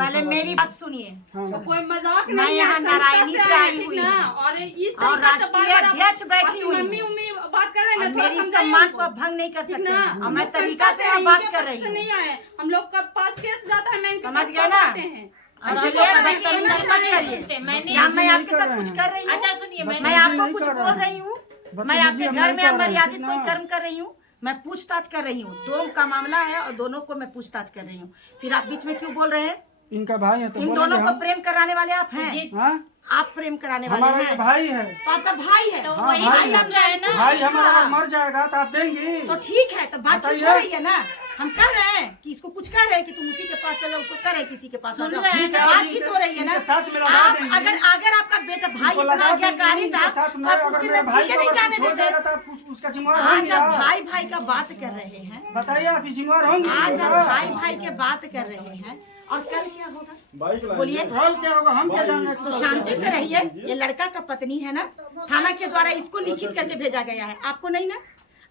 पहले मेरी बात सुनिए। तो कोई मजाक मैं नहीं यहाँ है, नारायणी संस्था से आई ठीक हुई ना? हूँ और इस और तरीके से राष्ट्रीय बात अध्यक्ष बैठी आपकी हुई मम्मी हूँ उम्मी बात कर रहे हैं और ना, थोड़ा मेरी समझाइए सम्मान उनको। को भंग नहीं कर ठीक सकते ना? हैं और हम मैं लोग तरीका संस्था से से यहाँ हैं, बात इनके कर पास रही से हूँ। नहीं आए, हम लोग का पास केस जाता है, मैं इनके समझ पास गए ना? आते हैं। इसलिए बदतमीजी मत करिए। यहाँ मैं आपके साथ कुछ कर रही हूँ। अच्छा सुनिए, मैं आपको कुछ बोल रही हूँ। मैं आपके घर में अमर्यादित कोई कर्म कर रही हूँ। मैं पूछताछ कर रही हूँ। दोनों का मामला है और दोनों को मैं पूछताछ कर रही हूँ। फिर आप बीच में क्यों बोल रहे हैं? इनका भाई है तो इन दोनों को प्रेम कराने वाले आप हैं। हाँ? आप प्रेम कराने वाले हमारा हैं। भाई है। तो आपका भाई है। तो हाँ, वही भाई हम रहे ना। भाई हमारा अगर मर जाएगा तो आप देंगी? तो ठीक है, तो बातचीत बताइए। हो रही है ना। हम कह रहे हैं कि इसको कुछ कह रहे हैं कि तुम उसी के पास चलो, उसको कह रहे हैं किसी के पास आ सुन जाओ। रहे हैं ठीक है, बातचीत हो रही है ना। इनके साथ मिला आप देंगे। अगर अगर आपका बेटा भाई इनको इतना लगा देंगे, आज्ञाकारी इनके था साथ तो में आप अगर उसके मेरे भाई नजदीक को नहीं जाने छोड़ देते। देगा तो आप उसका जिम्मेवार आज होंगे आप ना? भाई भाई का बात कर रहे हैं। बताइए आप ही जिम्मेवार होंगे? आज आप भाई भाई के बात कर रहे हैं और कल क्या होगा बोलिए? कल क्या होगा हम क्या जानना? तो शांति से रहिए। ये लड़का का पत्नी है ना, थाना के द्वारा इसको लिखित करके भेजा गया है। आपको नहीं ना?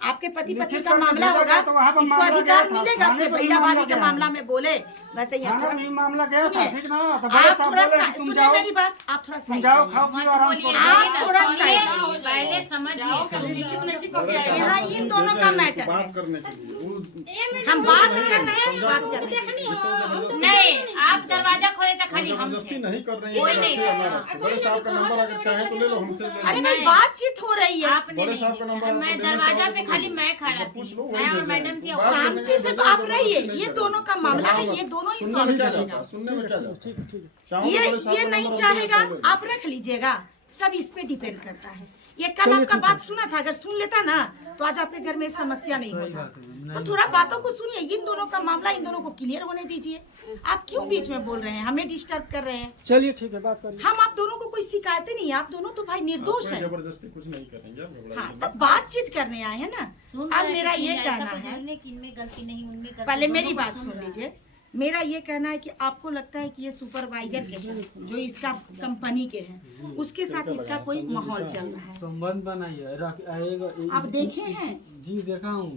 आपके पति पत्नी का मामला होगा, तो वहाँ पर इसको मामला अधिकार गया था। मिलेगा थाने कि पर भैया मामला भाभी के गया। मामला में बोले। वैसे ही आप थाना में मामला गया था, सुनिए। ठीक ना? तो बड़े आप साहब थोड़ा बोले कि तुम सुनिए जाओ, मेरी बात। आप थोड़ा तुम साइड जाओ रहिए। खाओ पियो आराम से। आप थोड़ा साइड पहले समझिए। यहाँ इन दोनों का मैटर है। बात करने के लिए हम बात कर रहे हैं, बात कर रहे हैं। नहीं, आप दरवाजा खोले तो खाली हम जबरदस्ती थे। नहीं कर रही कोई है। नहीं ऐसे बड़े साहब का नंबर अगर चाहे तो ले लो, हमसे ले लो। अरे नहीं, बातचीत हो रही है। आपने बड़े नहीं साहब का दिया। नंबर मैं आपको देना दरवाजा चाहो पे तो खाली ले लो। मैं खड़ा तो पूछ थी, लो, वही मैं और भेज मैडम देंगे। थी। बात करने शांति के से लिए आप जबरदस्ती रहिए। नहीं ये करेंगे। दोनों का मामला है, ये दोनों ही सुनने में सॉल्व क्या करेगा। जाता? सुनने में क्या जाता? ठीक ठीक। शाम को बड़े साहब ये का नहीं नंबर चाहेगा, हमको दे दो। आप रख लीजिएगा। सब इस पे डिपेंड करता है। ये कल आपका बात सुना था, अगर सुन लेता ना तो आज आपके घर में समस्या नहीं होता। तो थोड़ा बातों को सुनिए। इन दोनों का मामला इन दोनों को क्लियर होने दीजिए। आप क्यों बीच में बोल रहे हैं? हमें डिस्टर्ब कर रहे हैं। चलिए ठीक है, बात करिए। हम आप दोनों को कोई शिकायतें नहीं है। आप दोनों तो भाई निर्दोष कोई है। जबरदस्ती कुछ नहीं करेंगे। आप घबराइए हाँ, मत। तब बातचीत करने आए हैं ना। सुन अब रहे मेरा थे कि ये ऐसा कहना कुछ है, हमने कि इनमें गलती नहीं, उनमें गलती। पहले मेरी दोनों बात को सुन रहा है। लीजिए। मेरा ये कहना है कि आपको लगता है कि ये सुपरवाइजर के साथ जो इसका कंपनी के हैं उसके साथ इसका कोई माहौल चल रहा है। संबंध बनाइए। आप देखे हैं? जी देखा हूँ।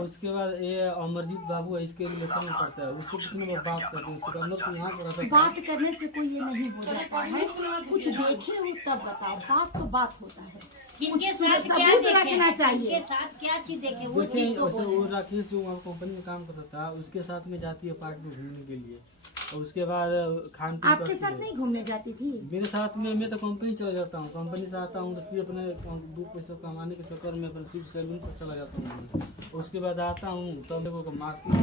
उसके बाद ये अमरजीत बाबू है, इसके रिलेशन में पड़ता है। उससे किसी ने बात करते उससे हम लोग तो यहाँ पर रहता है। बात करने से कोई ये नहीं हो जाता है। कुछ देखे हो तब बताओ। बात तो बात होता है। किनके कुछ साथ क्या सबूत देखे? रखना चाहिए। किनके साथ क्या चीज देखे, वो देखिए, चीज को वैसे बोले। वो राकेश जो वहाँ कंपनी में काम करता था, उसके साथ में जाती है पार्क में घूमने के लिए। और उसके बाद खान पीन आपके करती साथ है। नहीं घूमने जाती थी? मेरे साथ में मैं तो कंपनी चला जाता हूँ। कंपनी से आता हूँ तो फिर अपने 2 पैसे कमाने के चक्कर में अपने फिर सैलून पर चला जाता हूँ। उसके बाद आता हूँ तो मेरे को मारती है,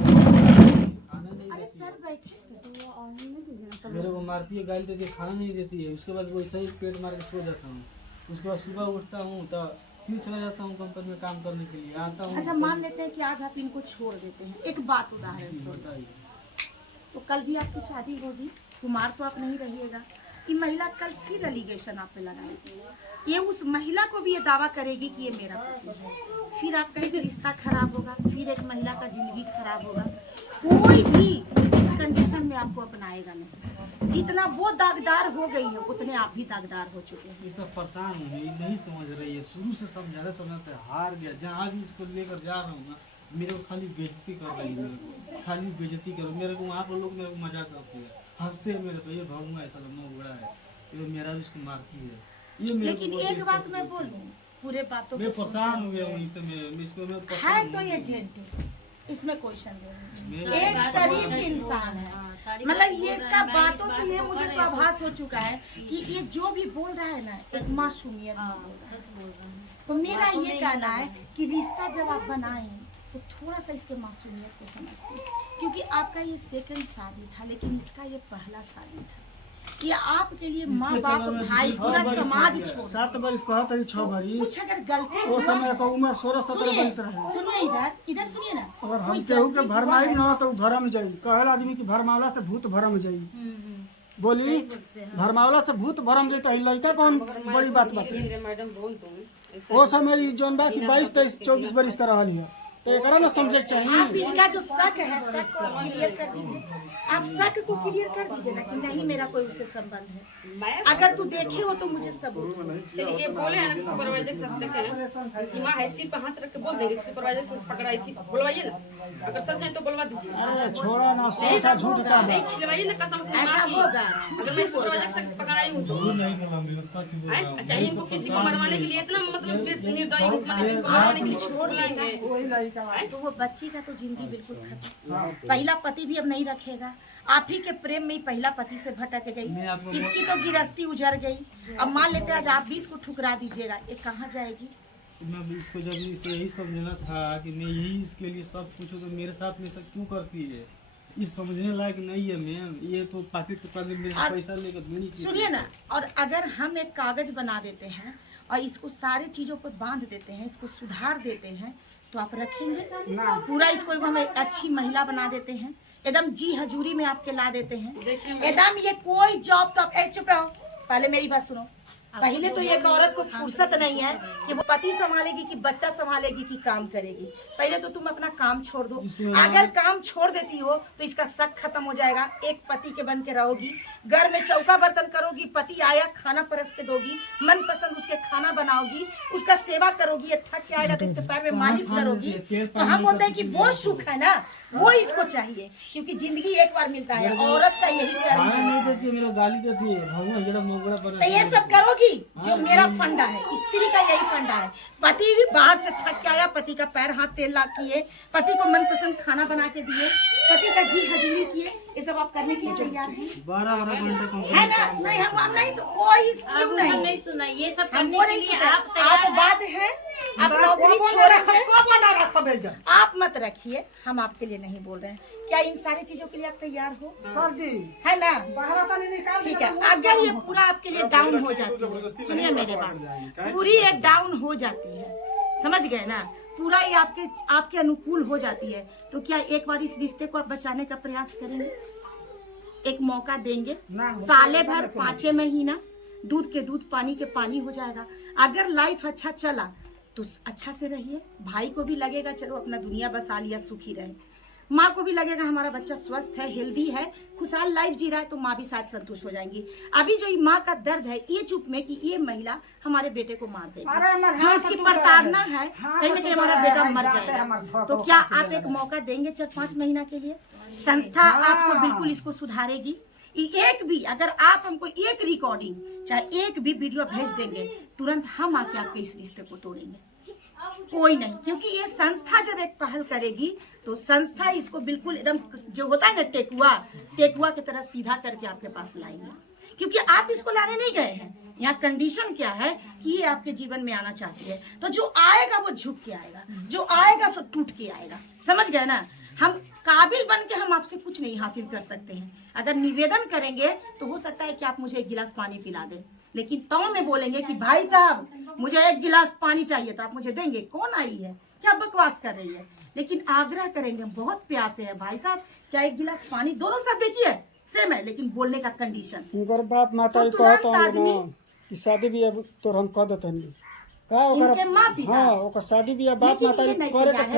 खाना नहीं अरे देती सर है। बैठे मेरे को मारती है, गाली देती है, खाना नहीं देती है। उसके बाद वैसे ही पेट मार के सो जाता हूँ। उसके बाद सुबह उठता हूँ तो फिर चला जाता हूँ कंपनी में काम करने के लिए। आता हूँ अच्छा, मान लेते हैं कि आज आप इनको छोड़ देते हैं। एक बात उदाहरण से, बताइए। तो कल भी आपकी शादी होगी, कुमार तो आप नहीं रहिएगा। ये महिला कल फिर एलिगेशन आप पे लगाएगी। ये उस महिला को भी ये दावा करेगी कि ये मेरा पति है। फिर आपका एक रिश्ता खराब होगा, फिर एक महिला का जिंदगी खराब होगा। कोई भी इस कंडीशन में आपको अपनाएगा नहीं। जितना वो दागदार हो गई है उतने आप भी दागदार हो चुके हैं। ये सब परेशान है, ये नहीं समझ रही है। शुरू से समझाते समझाते हार गया। जहाँ भी इसको लेकर जा रहा हूँ ना, मेरे को खाली बेइज्जती कर रही है। मेरे को खाली बेइज्जती करो। मेरे को वहाँ पर लोग मेरे को मजाक करते हैं, हंसते हैं मेरे पे। ये भागूंगा ऐसा लम्बा उगड़ा है, ये मेरा भी इसको मारती है। ये मेरे लेकिन को एक बात मैं बोलूं, पूरे बातों मैं को परेशान हो गया हूँ इससे। मैं इसको मैं है परेशान तो हूँ। ये जेंट है, इसमें कोई संदेह नहीं। मैं- एक शरीफ इंसान है। मतलब ये इसका बातों से ये मुझे तो आभास हो चुका है कि ये जो भी बोल रहा है ना, एक मासूमियत में बोल रहा है। सच बोल रहा हूँ। तो मेरा ये कहना है कि रिश्ता जब आप बनाएं तो थोड़ा सा इसके मासूमियत को समझते हैं। क्योंकि आपका ये सेकंड शादी था, लेकिन इसका ये पहला शादी था। ये आपके लिए माँ बाप भाई पूरा समाज छोड़ 7 बरिस कहत है 6 बरिस। कुछ अगर गलती वो समय का उम्र 16-17 सुनिए बरिस रहे। सुनिए, इधर सुनिए ना। अगर कोई हम केहू के गलती भरमाई हुआ न है। हो तो भरम जाई। कहल आदमी की भरमावला से भूत भरम जाई। बोली भरमावला से भूत भरम जाई। तो लड़का कौन बड़ी बात बात। वो समय जोन बा की 22, 23, 24 बरिस का रहल है। तो एकरा ना समझे आप चाहिए। इनका जो शक है, शक को क्लियर कर दीजिए। आप शक को क्लियर कर दीजिए ना कि नहीं मेरा कोई उससे संबंध है। अगर तू देखे हो तो मुझे सबूत दो। चलिए बोले हैं ना सुपरवाइजर के साथ देखे ना, कि माँ हैसियत पे हाथ रख के बोल दे रही सुपरवाइजर से पकड़ाई थी, बुलवाइए ना। अगर सच है तो बोलवा दीजिए। अरे छोड़ा ना, सच है झूठ का नहीं बात। खिलवाइए ना, कसम अपनी ऐसा माँ की। होगा। अगर मैं इसको दरवाजा से पकड़ाई हूँ तो नहीं बोला, मैं सच बोल रहा हूँ। अच्छा, इनको किसी को मरवाने के लिए इतना मतलब निर्दयी हूँ, मतलब इनको मरवाने के लिए छोड़ लेंगे। वही लड़का तो वो बच्ची का तो जिंदगी बिल्कुल खत्म। पहला पति भी अब नहीं रखेगा, आप ही के प्रेम में ही पहला पति से भटक मैं गई, आपको इसकी तो गिरस्ती उजड़ गई। अब मान लेते आज आप भी इसको ठुकरा दीजिएगा, ये कहाँ जाएगी? मैं इसको जब इसे यही समझना था कि मैं यही इसके लिए सब कुछ हूँ, तो मेरे साथ में सब क्यों करती है? ये समझने लायक नहीं है मैम। ये तो पाकिट करने मेरे और पैसा लेकर नहीं की। सुनिए ना, और अगर हम एक कागज बना देते हैं और इसको सारी चीजों पर बांध देते हैं, इसको सुधार देते हैं, तो आप रखेंगे पूरा? इसको एक हम एक अच्छी महिला बना देते हैं, एकदम जी हजूरी में आपके ला देते हैं, एकदम ये कोई जॉब तो आप चुप रहो, पहले मेरी बात सुनो। पहले तो एक औरत को फुर्सत नहीं है कि वो पति संभालेगी कि बच्चा संभालेगी कि काम करेगी। पहले तो तुम अपना काम छोड़ दो। अगर काम छोड़ देती हो तो इसका शक खत्म हो जाएगा। एक पति के बन के रहोगी, घर में चौका बर्तन करोगी, पति आया खाना परस के दोगी, मनपसंद उसके खाना बनाओगी, उसका सेवा करोगी, ये थक के आएगा तो इसके पैर में मालिश करोगी। तो हम बोलते हैं कि वो सुख है ना, वो इसको चाहिए, क्योंकि जिंदगी एक बार मिलता है, औरत का यही खाना प्यार। नहीं देती है, मेरे को गाली देती है, भगवान जरा मोगरा पर तो ये सब करोगी, जो मेरा फंडा है, स्त्री का यही फंडा है। पति बाहर से थक के आया, पति का पैर हाथ तेल ला किए, पति को मनपसंद खाना बना के दिए, पति का जी हजूरी किए, ये सब आप करने के लिए तैयार हैं? 12 घंटे है ना? नहीं, हम नहीं, कोई क्यों हम नहीं, नहीं सुना ये सब हमको करने के नहीं लिए सुना। आप तैयार आप हैं? बात है, आप नौकरी छोड़ के आप मत रखिए, हम आपके लिए नहीं बोल रहे हैं। क्या इन सारी चीजों के लिए आप तैयार हो? सर जी है ना? निकाल ठीक है, अगर ये पूरा आपके लिए डाउन हो जाती है, सुनिए मेरे बात, पूरी ये डाउन हो जाती है, समझ गए ना, पूरा ये आपके अनुकूल हो जाती है, तो क्या एक बार इस रिश्ते को आप बचाने का प्रयास करेंगे? एक मौका देंगे? साले भर 5 महीना दूध के दूध पानी के पानी हो जाएगा। अगर लाइफ अच्छा चला तो अच्छा से रहिए, भाई को भी लगेगा चलो अपना दुनिया बसा लिया, सुखी रहे, माँ को भी लगेगा हमारा बच्चा स्वस्थ है, हेल्दी है, खुशहाल लाइफ जी रहा है, तो माँ भी शायद संतुष्ट हो जाएंगी। अभी जो ये माँ का दर्द है ये चुप में कि ये महिला हमारे बेटे को मार देगी, जो इसकी प्रताड़ना है, कहीं ना कहीं हमारा बेटा मर जाएगा। तो क्या आप एक मौका देंगे 4-5 महीना के लिए? संस्था आपको बिल्कुल इसको सुधारेगी। एक भी अगर आप हमको एक रिकॉर्डिंग चाहे एक भी वीडियो भेज देंगे, तुरंत हम आके आपके इस रिश्ते को तोड़ेंगे। कोई नहीं, क्योंकि ये संस्था जब एक पहल करेगी तो संस्था इसको बिल्कुल एकदम जो होता है ना टेकुआ की तरह सीधा करके आपके पास लाएंगे, क्योंकि आप इसको लाने नहीं गए हैं। यहाँ कंडीशन क्या है कि ये आपके जीवन में आना चाहती है, तो जो आएगा वो झुक के आएगा, जो आएगा सो टूट के आएगा, समझ गए ना? हम काबिल बन के हम आपसे कुछ नहीं हासिल कर सकते हैं। अगर निवेदन करेंगे तो हो सकता है कि आप मुझे 1 गिलास पानी पिला दें, लेकिन तो में बोलेंगे कि भाई साहब मुझे 1 गिलास पानी चाहिए, तो आप मुझे देंगे? कौन आई है, क्या बकवास कर रही है? लेकिन आग्रह करेंगे, बहुत प्यार से है, भाई साहब क्या 1 गिलास पानी, दोनों सब देखिए सेम है, लेकिन बोलने का कंडीशन। उनकर बाप माता तो कहत तुरंत हन आदमी कि शादी बियाह तो हम कर देतनी का इनके माँ पिता हाँ, ओकर शादी बियाह बाप लेकिन माता ये नहीं करे तैयार के है।